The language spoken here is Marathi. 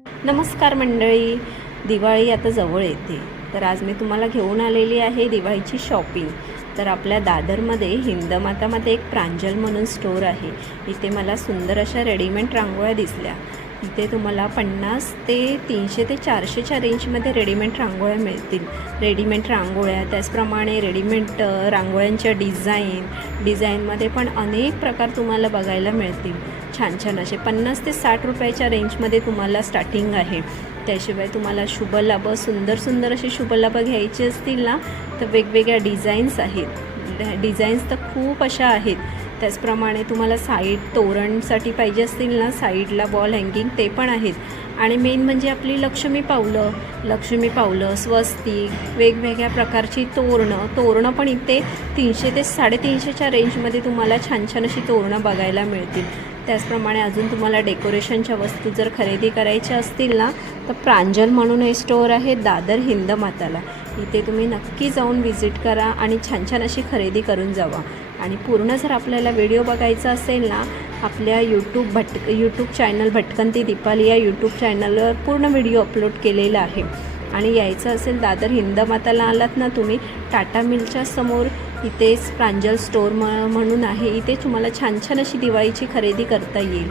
नमस्कार मंडळी, दिवाळी आता जवळ येते, तर आज मी तुम्हाला घेऊन आलेली आहे दिवाळीची शॉपिंग। तर आपल्या दादरमध्ये हिंदमातामध्ये एक प्रांजल म्हणून स्टोर आहे। इथे मला सुंदर अशा रेडीमेड रांगोळ्या दिसल्या। इथे तुम्हाला 50 ते 300 ते 400च्या रेंजमध्ये रेडीमेड रांगोळ्या मिळतील। रेडीमेड रांगोळ्या, त्याचप्रमाणे रेडीमेड रांगोळ्यांच्या डिझाईनमध्ये पण अनेक प्रकार तुम्हाला बघायला मिळतील। छान छान असे 50 ते 60 रुपयाच्या रेंजमध्ये तुम्हाला स्टार्टिंग आहे। त्याशिवाय तुम्हाला शुभलाभ, सुंदर सुंदर असे शुभलाभ घ्यायचे असतील ना, तर वेगवेगळ्या डिझाईन्स आहेत। डिझाईन्स तर खूप अशा आहेत। त्याचप्रमाणे तुम्हाला साईड तोरणसाठी पाहिजे असतील ना, साईडला वॉल हँगिंग ते पण आहेत। आणि मेन म्हणजे आपली लक्ष्मी पावलं, स्वस्तिक, वेगवेगळ्या प्रकारची तोरणं पण इथे 300 ते 350च्या रेंजमध्ये तुम्हाला छान छान अशी तोरणं बघायला मिळतील। त्याचप्रमाणे अजून तुम्हाला डेकोरेशनच्या वस्तू जर खरेदी करायच्या असतील ना, तर प्रांजल म्हणून हे स्टोअर आहे दादर हिंदमाताला। इथे तुम्ही नक्की जाऊन व्हिजिट करा आणि छान छान अशी खरेदी करून जावा। आणि पूर्ण जर आपल्याला व्हिडिओ बघायचा असेल ना, आपल्या यूट्यूब चॅनल भटकंती दीपाली या यूट्यूब चॅनलवर पूर्ण व्हिडिओ अपलोड केलेला आहे। आणि यायचं असेल दादर हिंदमाताला आलात ना तुम्ही, टाटा मिलच्या समोर इथेच प्रांजल स्टोअर म्हणून आहे। इथे तुम्हाला छान छान अशी दिवाळीची खरेदी करता येईल।